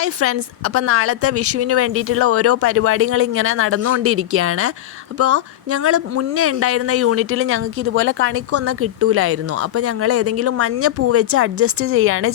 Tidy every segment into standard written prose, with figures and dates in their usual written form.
Hi friends, അപ്പോൾ നാളത്തെ വിഷുവിന് വേണ്ടിയിട്ടുള്ള ഓരോ പരിപാടികൾ ഇങ്ങനെ നടന്നുകൊണ്ടിരിക്കുകയാണ്. അപ്പോൾ ഞങ്ങൾ മുന്നേ ഉണ്ടായിരുന്ന യൂണിറ്റിൽ ഞങ്ങൾക്ക് ഇതുപോലെ കണിക്കൊന്നും കിട്ടൂലായിരുന്നു. അപ്പോൾ ഞങ്ങൾ ഏതെങ്കിലും മഞ്ഞ പൂ വെച്ച് അഡ്ജസ്റ്റ്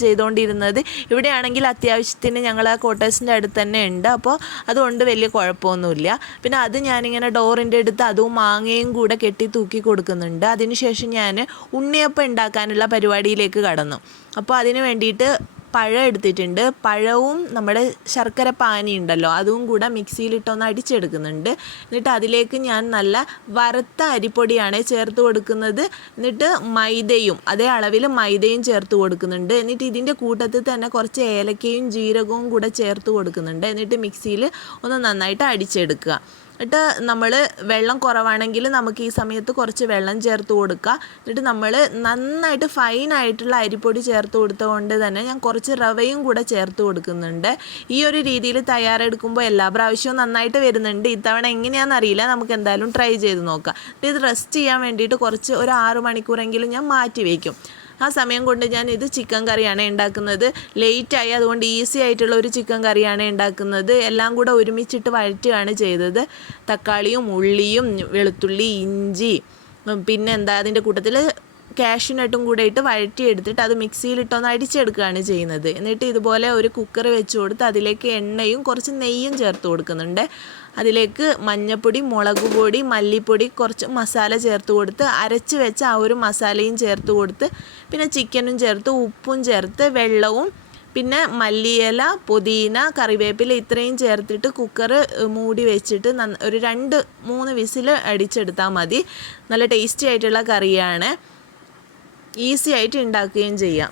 ചെയ്തുകൊണ്ടിരുന്നത്. ഇവിടെയാണെങ്കിൽ അത്യാവശ്യത്തിന് ഞങ്ങൾ ആ ക്വാർട്ടേഴ്സിൻ്റെ അടുത്ത് തന്നെ ഉണ്ട്. അപ്പോൾ അതുകൊണ്ട് വലിയ കുഴപ്പമൊന്നുമില്ല. പിന്നെ അത് ഞാനിങ്ങനെ ഡോറിൻ്റെ അടുത്ത് അതും മാങ്ങയും കൂടെ കെട്ടി തൂക്കി കൊടുക്കുന്നുണ്ട്. അതിനുശേഷം ഞാൻ ഉണ്ണിയപ്പം ഉണ്ടാക്കാനുള്ള പരിപാടിയിലേക്ക് കടന്നു. അപ്പോൾ അതിന് വേണ്ടിയിട്ട് പഴം എടുത്തിട്ടുണ്ട്. പഴവും നമ്മുടെ ശർക്കര പാനി ഉണ്ടല്ലോ, അതും കൂടെ മിക്സിയിലിട്ടൊന്ന് അടിച്ചെടുക്കുന്നുണ്ട്. എന്നിട്ട് അതിലേക്ക് ഞാൻ നല്ല വറുത്ത അരിപ്പൊടിയാണ് ചേർത്ത് കൊടുക്കുന്നത്. എന്നിട്ട് മൈദയും അതേ അളവിൽ മൈദയും ചേർത്ത് കൊടുക്കുന്നുണ്ട്. എന്നിട്ട് ഇതിൻ്റെ കൂട്ടത്തിൽ തന്നെ കുറച്ച് ഏലക്കയും ജീരകവും കൂടെ ചേർത്ത് കൊടുക്കുന്നുണ്ട്. എന്നിട്ട് മിക്സിയിൽ ഒന്ന് നന്നായിട്ട് അടിച്ചെടുക്കുക. എന്നിട്ട് നമ്മൾ വെള്ളം കുറവാണെങ്കിൽ നമുക്ക് ഈ സമയത്ത് കുറച്ച് വെള്ളം ചേർത്ത് കൊടുക്കുക. എന്നിട്ട് നമ്മൾ നന്നായിട്ട് ഫൈനായിട്ടുള്ള അരിപ്പൊടി ചേർത്ത് കൊടുത്തതുകൊണ്ട് തന്നെ ഞാൻ കുറച്ച് റവയും കൂടെ ചേർത്ത് കൊടുക്കുന്നുണ്ട്. ഈ ഒരു രീതിയിൽ തയ്യാറെടുക്കുമ്പോൾ എല്ലാ പ്രാവശ്യവും നന്നായിട്ട് വരുന്നുണ്ട്. ഇത്തവണ എങ്ങനെയാണെന്ന് അറിയില്ല, നമുക്ക് എന്തായാലും ട്രൈ ചെയ്ത് നോക്കാം. ഇത് റെസ്റ്റ് ചെയ്യാൻ വേണ്ടിയിട്ട് ഒരു 6 മണിക്കൂറെങ്കിലും ഞാൻ മാറ്റി വയ്ക്കും. ആ സമയം കൊണ്ട് ഞാൻ ഇത് ചിക്കൻ കറിയാണ് ഉണ്ടാക്കുന്നത്. ലേറ്റായി, അതുകൊണ്ട് ഈസി ആയിട്ടുള്ള ഒരു ചിക്കൻ കറിയാണ് ഉണ്ടാക്കുന്നത്. എല്ലാം കൂടെ ഒരുമിച്ചിട്ട് വഴറ്റുകയാണ് ചെയ്തത്. തക്കാളിയും ഉള്ളിയും വെളുത്തുള്ളി ഇഞ്ചി പിന്നെ അതിൻ്റെ കൂട്ടത്തിൽ കാഷ്യൂനട്ടും കൂടെ ഇട്ട് വഴറ്റിയെടുത്തിട്ട് അത് മിക്സിയിലിട്ടൊന്ന് അടിച്ചെടുക്കുകയാണ് ചെയ്യുന്നത്. എന്നിട്ട് ഇതുപോലെ ഒരു കുക്കർ വെച്ച് കൊടുത്ത് അതിലേക്ക് എണ്ണയും കുറച്ച് നെയ്യും ചേർത്ത് കൊടുക്കുന്നുണ്ട്. അതിലേക്ക് മഞ്ഞൾപ്പൊടി, മുളക് പൊടി, മല്ലിപ്പൊടി, കുറച്ച് മസാല ചേർത്ത് കൊടുത്ത് അരച്ച് വെച്ച ആ ഒരു മസാലയും ചേർത്ത് കൊടുത്ത് പിന്നെ ചിക്കനും ചേർത്ത് ഉപ്പും ചേർത്ത് വെള്ളവും പിന്നെ മല്ലിയില, പുതിന, കറിവേപ്പില ഇത്രയും ചേർത്തിട്ട് കുക്കർ മൂടി വെച്ചിട്ട് ഒരു 2-3 വിസിൽ അടിച്ചെടുത്താൽ മതി. നല്ല ടേസ്റ്റി ആയിട്ടുള്ള കറിയാണ്. ഈസി ആയിട്ട് ഉണ്ടാക്കുകയും ചെയ്യാം.